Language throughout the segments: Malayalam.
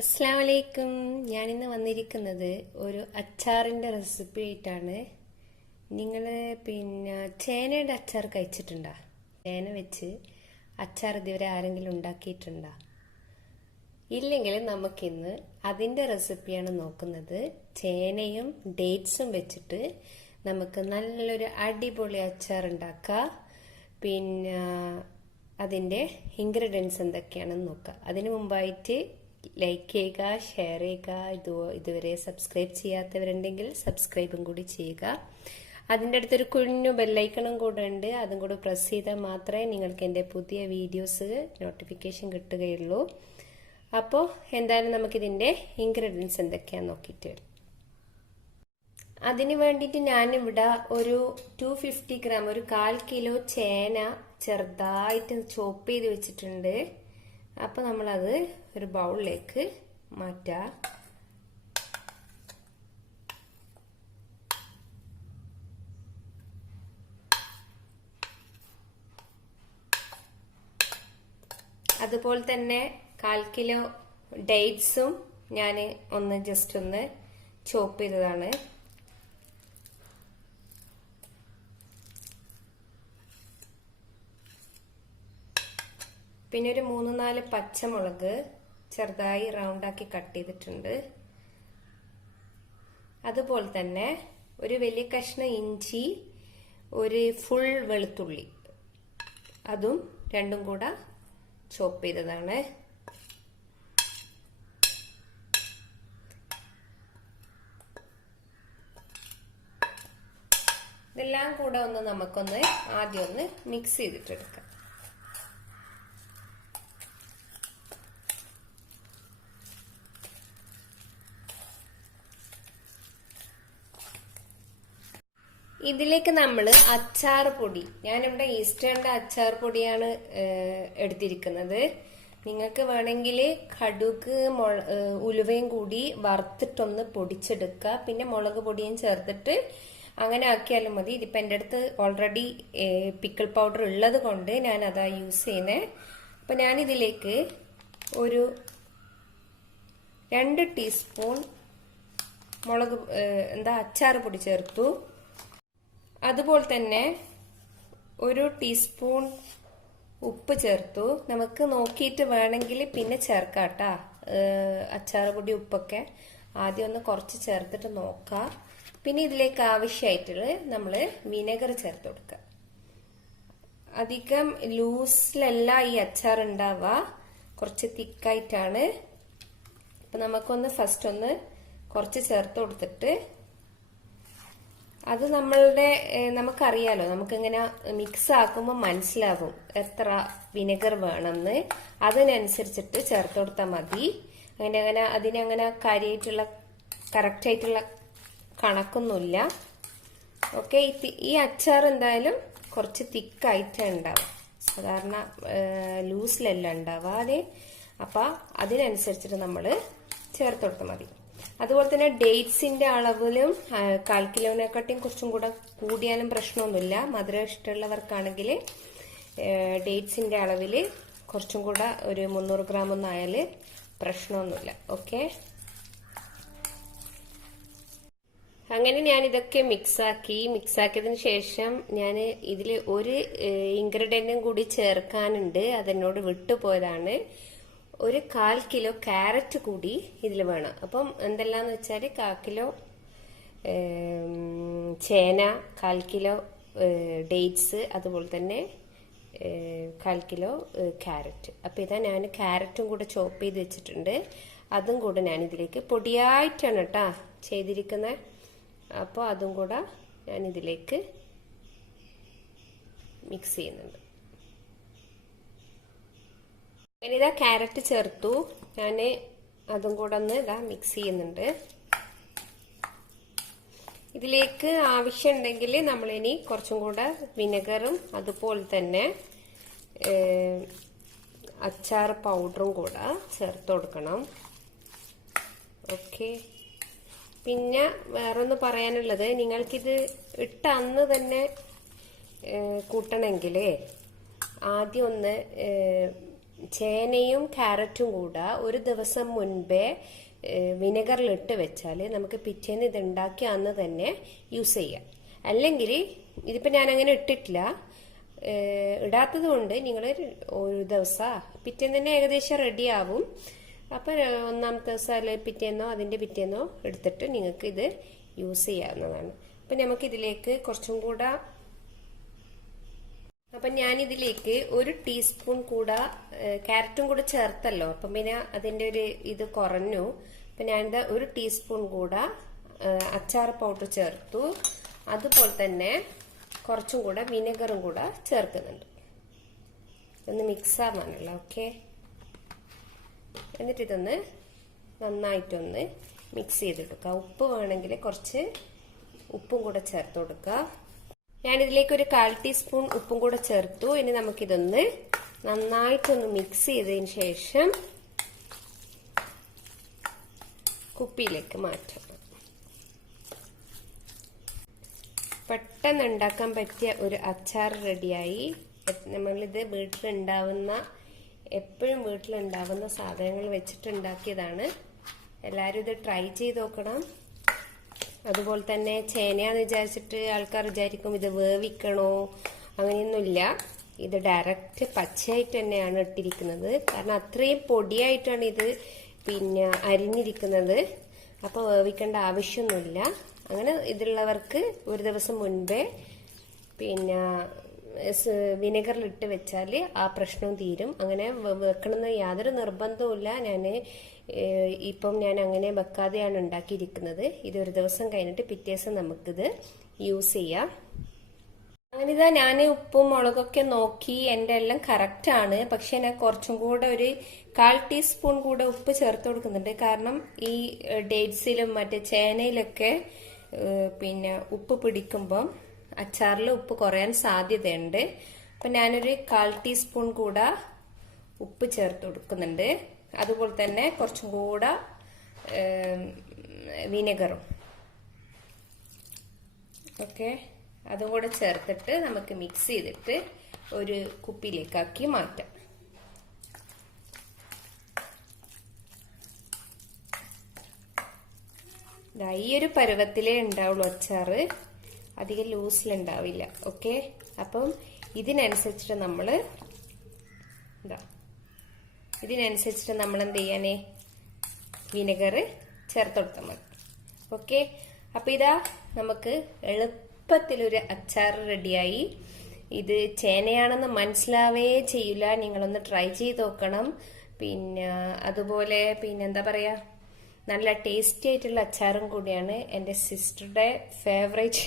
അസ്സലാമു അലൈക്കും. ഞാനിന്ന് വന്നിരിക്കുന്നത് ഒരു അച്ചാറിൻ്റെ റെസിപ്പി ആയിട്ടാണ്. നിങ്ങൾ ചേനയുടെ അച്ചാർ കഴിച്ചിട്ടുണ്ടോ? ചേന വെച്ച് അച്ചാർ ഇതുവരെ ആരെങ്കിലും ഉണ്ടാക്കിയിട്ടുണ്ടോ? ഇല്ലെങ്കിൽ നമുക്കിന്ന് അതിൻ്റെ റെസിപ്പിയാണ് നോക്കുന്നത്. ചേനയും ഡേറ്റ്സും വെച്ചിട്ട് നമുക്ക് നല്ലൊരു അടിപൊളി അച്ചാർ ഉണ്ടാക്കാം. അതിൻ്റെ ഇൻഗ്രീഡിയൻസ് എന്തൊക്കെയാണെന്ന് നോക്കാം. അതിനു മുമ്പായിട്ട് ലൈക്ക് ചെയ്യുക, ഷെയർ ചെയ്യുക. ഇതുവരെ സബ്സ്ക്രൈബ് ചെയ്യാത്തവരുണ്ടെങ്കിൽ സബ്സ്ക്രൈബും കൂടി ചെയ്യുക. അതിൻ്റെ അടുത്തൊരു കുഞ്ഞു ബെല്ലൈക്കണും കൂടെ ഉണ്ട്. അതും കൂടെ പ്രസ് ചെയ്താൽ മാത്രമേ നിങ്ങൾക്ക് എൻ്റെ പുതിയ വീഡിയോസ് നോട്ടിഫിക്കേഷൻ കിട്ടുകയുള്ളൂ. അപ്പോൾ എന്തായാലും നമുക്കിതിൻ്റെ ഇൻഗ്രീഡിയൻസ് എന്തൊക്കെയാണെന്ന് നോക്കിയിട്ട് വരും. അതിന് വേണ്ടിയിട്ട് ഞാനിവിടെ ഒരു 250 ഗ്രാം, ഒരു 1/4 കിലോ ചേന ചെറുതായിട്ട് ചോപ്പ് ചെയ്ത് വെച്ചിട്ടുണ്ട്. അപ്പോൾ നമ്മളത് ഒരു ബൗളിലേക്ക് മാറ്റാം. അതുപോലെ തന്നെ 1/4 കിലോ ഡേറ്റ്സും ഞാൻ ജസ്റ്റ് ഒന്ന് ചോപ്പ് ചെയ്തതാണ്. പിന്നെ ഒരു 3-4 പച്ചമുളക് ചെറുതായി റൗണ്ടാക്കി കട്ട് ചെയ്തിട്ടുണ്ട്. അതുപോലെ തന്നെ ഒരു വലിയ കഷ്ണം ഇഞ്ചി, ഒരു ഫുൾ വെളുത്തുള്ളി, അതും രണ്ടും കൂടെ ചോപ്പ് ചെയ്തതാണ്. ഇതെല്ലാം കൂടെ നമുക്കൊന്ന് ആദ്യം ഒന്ന് മിക്സ് ചെയ്തിട്ടെടുക്കാം. ഇതിലേക്ക് നമ്മൾ അച്ചാർ പൊടി, ഞാനിവിടെ ഈസ്റ്റേണിന്റെ അച്ചാർ പൊടിയാണ് എടുത്തിരിക്കുന്നത്. നിങ്ങൾക്ക് വേണമെങ്കിൽ കടുക് ഉലുവയും കൂടി വറുത്തിട്ടൊന്ന് പൊടിച്ചെടുക്കുക. പിന്നെ മുളക് പൊടിയും ചേർത്തിട്ട് അങ്ങനെ ആക്കിയാലും മതി. ഇതിപ്പോൾ എൻ്റെ അടുത്ത് ഓൾറെഡി പിക്കിൾ പൗഡർ ഉള്ളത് കൊണ്ട് ഞാൻ അതാ യൂസ് ചെയ്യുന്നത്. അപ്പം ഞാനിതിലേക്ക് ഒരു 2 ടീസ്പൂൺ അച്ചാർ പൊടി ചേർത്തു. അതുപോലെ തന്നെ ഒരു ടീസ്പൂൺ ഉപ്പ് ചേർത്തു. നമുക്ക് നോക്കിയിട്ട് വേണമെങ്കിൽ പിന്നെ ചേർക്കാട്ടാ. അച്ചാർ പൊടി ഉപ്പൊക്കെ ആദ്യം ഒന്ന് കുറച്ച് ചേർത്തിട്ട് നോക്കാം. പിന്നെ ഇതിലേക്ക് ആവശ്യമായിട്ടുള്ള നമ്മൾ വിനെഗർ ചേർത്ത് കൊടുക്കുക. അധികം ലൂസിലല്ല ഈ അച്ചാർ ഉണ്ടാവുക, കുറച്ച് തിക്കായിട്ടാണ്. അപ്പൊ നമുക്കൊന്ന് ഫസ്റ്റ് കുറച്ച് ചേർത്ത് കൊടുത്തിട്ട് അത് നമുക്കറിയാലോ, നമുക്കിങ്ങനെ മിക്സ് ആക്കുമ്പോൾ മനസ്സിലാകും എത്ര വിനെഗർ വേണമെന്ന്. അതിനനുസരിച്ചിട്ട് ചേർത്ത് കൊടുത്താൽ മതി. അതിനങ്ങനെ കാര്യമായിട്ടുള്ള കറക്റ്റായിട്ടുള്ള കണക്കൊന്നുമില്ല. ഓക്കെ, ഈ അച്ചാർ എന്തായാലും കുറച്ച് തിക്കായിട്ടാണ് ഉണ്ടാവുക, സാധാരണ ലൂസിലല്ല ഉണ്ടാവാതെ. അപ്പം അതിനനുസരിച്ചിട്ട് നമ്മൾ ചേർത്ത് കൊടുത്താൽ മതി. അതുപോലെ തന്നെ ഡേറ്റ്സിന്റെ അളവിലും 1/4 കിലോനെക്കാട്ടിയും കുറച്ചും കൂടെ കൂടിയാലും പ്രശ്നമൊന്നുമില്ല. മധുരം ഇഷ്ടമുള്ളവർക്കാണെങ്കിൽ ഡേറ്റ്സിന്റെ അളവിൽ കുറച്ചും കൂടെ ഒരു 300 ഗ്രാം ഒന്നായാൽ പ്രശ്നമൊന്നുമില്ല. ഓക്കെ, അങ്ങനെ ഞാൻ ഇതൊക്കെ മിക്സാക്കിയതിന് ശേഷം ഞാൻ ഇതിൽ ഒരു ഇൻഗ്രീഡിയന്റും കൂടി ചേർക്കാനുണ്ട്. അതെന്നോട് വിട്ടുപോയതാണ്. ഒരു 1/4 കിലോ ക്യാരറ്റ് കൂടി ഇതിൽ വേണം. അപ്പം എന്തെല്ലാന്ന് വെച്ചാൽ 1/4 കിലോ ചേന, 1/4 കിലോ ഡേറ്റ്സ്, അതുപോലെ തന്നെ 1/4 കിലോ ക്യാരറ്റ്. അപ്പം ഇതാ ഞാൻ ക്യാരറ്റും കൂടെ ചോപ്പ് ചെയ്ത് വെച്ചിട്ടുണ്ട്. അതും കൂടെ ഞാൻ ഇതിലേക്ക് പൊടിയായിട്ടാണ് കേട്ടോ ചെയ്തിരിക്കുന്നത്. അപ്പോൾ അതും കൂടെ ഞാൻ ഇതിലേക്ക് മിക്സ് ചെയ്യുന്നുണ്ട്. ഇനി ഇതാ ക്യാരറ്റ് ചേർത്തു. ഞാൻ അതും കൂടെ മിക്സ് ചെയ്യുന്നുണ്ട്. ഇതിലേക്ക് ആവശ്യമുണ്ടെങ്കിൽ നമ്മളിനി കുറച്ചും കൂടെ വിനെഗറും അതുപോലെ തന്നെ അച്ചാർ പൗഡറും കൂടെ ചേർത്ത് കൊടുക്കണം. ഓക്കെ, പിന്നെ വേറൊന്ന് പറയാനുള്ളത്, നിങ്ങൾക്കിത് ഇട്ട അന്ന് തന്നെ കൂട്ടണമെങ്കിൽ ആദ്യം ചേനയും ക്യാരറ്റും കൂടെ ഒരു ദിവസം മുൻപേ വിനെഗറിലിട്ട് വെച്ചാൽ നമുക്ക് പിറ്റേന്ന് ഇത് ഉണ്ടാക്കി അന്ന് തന്നെ യൂസ് ചെയ്യാം. അല്ലെങ്കിൽ ഇതിപ്പോൾ ഞാൻ അങ്ങനെ ഇട്ടിട്ടില്ല, ഇടാത്തത് കൊണ്ട് നിങ്ങൾ ഒരു ദിവസം പിറ്റേന്ന് തന്നെ ഏകദേശം റെഡി ആവും. അപ്പം ഒന്നാമത്തെ ദിവസം അല്ലെങ്കിൽ പിറ്റേന്നോ അതിൻ്റെ പിറ്റേന്നോ എടുത്തിട്ട് നിങ്ങൾക്ക് ഇത് യൂസ് ചെയ്യാവുന്നതാണ്. അപ്പം നമുക്കിതിലേക്ക് കുറച്ചും കൂടെ, അപ്പം ഞാനിതിലേക്ക് 1 ടീസ്പൂൺ കൂടെ ക്യാരറ്റും കൂടെ ചേർത്തല്ലോ, അപ്പം പിന്നെ അതിൻ്റെ ഒരു ഇത് കുറഞ്ഞു. അപ്പം ഞാനിത് 1 ടീസ്പൂൺ കൂടെ അച്ചാർ പൗഡർ ചേർത്തു. അതുപോലെ തന്നെ കുറച്ചും കൂടെ വിനെഗറും കൂടെ ചേർക്കുന്നുണ്ട്. ഒന്ന് മിക്സ് ആവാനല്ല. ഓക്കെ, എന്നിട്ട് ഇതൊന്ന് നന്നായിട്ടൊന്ന് മിക്സ് ചെയ്തെടുക്കുക. ഉപ്പ് വേണമെങ്കിൽ കുറച്ച് ഉപ്പും കൂടെ ചേർത്ത് കൊടുക്കുക. ഞാനിതിലേക്ക് ഒരു 1/4 ടീസ്പൂൺ ഉപ്പും കൂടെ ചേർത്തു. ഇനി നമുക്കിതൊന്ന് നന്നായിട്ടൊന്ന് മിക്സ് ചെയ്തതിന് ശേഷം കുപ്പിയിലേക്ക് മാറ്റാം. പെട്ടെന്ന് ഉണ്ടാക്കാൻ പറ്റിയ ഒരു അച്ചാർ റെഡിയായി. നമ്മളിത് എപ്പോഴും വീട്ടിലുണ്ടാവുന്ന സാധനങ്ങൾ വെച്ചിട്ടുണ്ടാക്കിയതാണ്. എല്ലാവരും ഇത് ട്രൈ ചെയ്ത് നോക്കണം. അതുപോലെ തന്നെ ചേനയാന്ന് വിചാരിച്ചിട്ട് ആൾക്കാർ വിചാരിക്കും ഇത് വേവിക്കണോ, അങ്ങനെയൊന്നുമില്ല. ഇത് ഡയറക്റ്റ് പച്ചയായിട്ട് തന്നെയാണ് ഇട്ടിരിക്കുന്നത്. കാരണം അത്രയും പൊടിയായിട്ടാണ് ഇത് അരിഞ്ഞിരിക്കുന്നത്. അപ്പോൾ വേവിക്കേണ്ട ആവശ്യമൊന്നുമില്ല. അങ്ങനെ ഇതുള്ളവർക്ക് ഒരു ദിവസം മുൻപേ വിനെഗറിലിട്ട് വെച്ചാൽ ആ പ്രശ്നവും തീരും. അങ്ങനെ വെക്കണമെന്ന് യാതൊരു നിർബന്ധവുമില്ല. ഞാൻ അങ്ങനെ വെക്കാതെയാണ് ഉണ്ടാക്കിയിരിക്കുന്നത്. ഇതൊരു ദിവസം കഴിഞ്ഞിട്ട് പിറ്റേ ദിവസം നമുക്കിത് യൂസ് ചെയ്യാം. അങ്ങനെ ഞാൻ ഉപ്പും മുളകൊക്കെ നോക്കി എൻ്റെ എല്ലാം കറക്റ്റ് ആണ്. പക്ഷെ ഞാൻ കുറച്ചും കൂടെ ഒരു 1/4 ടീസ്പൂൺ കൂടെ ഉപ്പ് ചേർത്ത് കൊടുക്കുന്നുണ്ട്. കാരണം ഈ ഡേറ്റ്സിലും മറ്റേ ചേനയിലൊക്കെ ഉപ്പ് പിടിക്കുമ്പം അച്ചാറിൽ ഉപ്പ് കുറയാൻ സാധ്യതയുണ്ട്. അപ്പം ഞാനൊരു 1/4 ടീസ്പൂൺ കൂടെ ഉപ്പ് ചേർത്ത് കൊടുക്കുന്നുണ്ട്. അതുപോലെ തന്നെ കുറച്ചും കൂടെ വിനെഗറും. ഓക്കെ, അതും കൂടെ ചേർത്തിട്ട് നമുക്ക് മിക്സ് ചെയ്തിട്ട് ഒരു കുപ്പിയിലേക്കാക്കി മാറ്റാം. ഈ ഒരു പരുവത്തിലേ ഉണ്ടാവുള്ളൂ അച്ചാറ്, അധികം ലൂസിലുണ്ടാവില്ല. ഓക്കെ, അപ്പം ഇതിനനുസരിച്ചിട്ട് നമ്മൾ എന്ത് ചെയ്യാനേ വിനെഗർ ചേർത്ത് കൊടുത്താൽ മതി. ഓക്കെ, അപ്പം ഇതാ നമുക്ക് എളുപ്പത്തിലൊരു അച്ചാർ റെഡിയായി. ഇത് ചേനയാണെന്ന് മനസ്സിലാവേ ചെയ്യില്ല. നിങ്ങളൊന്ന് ട്രൈ ചെയ്ത് നോക്കണം. അതുപോലെ എന്താ പറയാ, നല്ല ടേസ്റ്റി ആയിട്ടുള്ള അച്ചാറും കൂടിയാണ്. എൻ്റെ സിസ്റ്ററുടെ ഫേവറേറ്റ്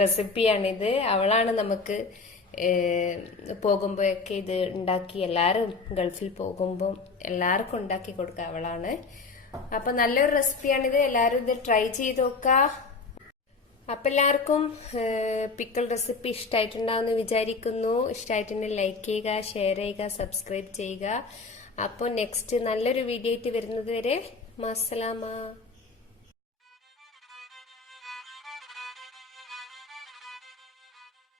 റെസിപ്പിയാണിത്. അവളാണ് നമുക്ക് പോകുമ്പോഴൊക്കെ ഇത് ഉണ്ടാക്കി, എല്ലാവരും ഗൾഫിൽ പോകുമ്പോൾ എല്ലാവർക്കും ഉണ്ടാക്കി കൊടുക്കുക അവളാണ്. അപ്പൊ നല്ലൊരു റെസിപ്പിയാണിത്. എല്ലാവരും ഇത് ട്രൈ ചെയ്ത് നോക്കുക. അപ്പൊ എല്ലാവർക്കും പിക്കിൾ റെസിപ്പി ഇഷ്ടമായിട്ടുണ്ടാവുമെന്ന് വിചാരിക്കുന്നു. ഇഷ്ടമായിട്ടുണ്ടെങ്കിൽ ലൈക്ക് ചെയ്യുക, ഷെയർ ചെയ്യുക, സബ്സ്ക്രൈബ് ചെയ്യുക. അപ്പോൾ നെക്സ്റ്റ് നല്ലൊരു വീഡിയോ ആയിട്ട് വരുന്നത് വരെ മസ്സലാമ.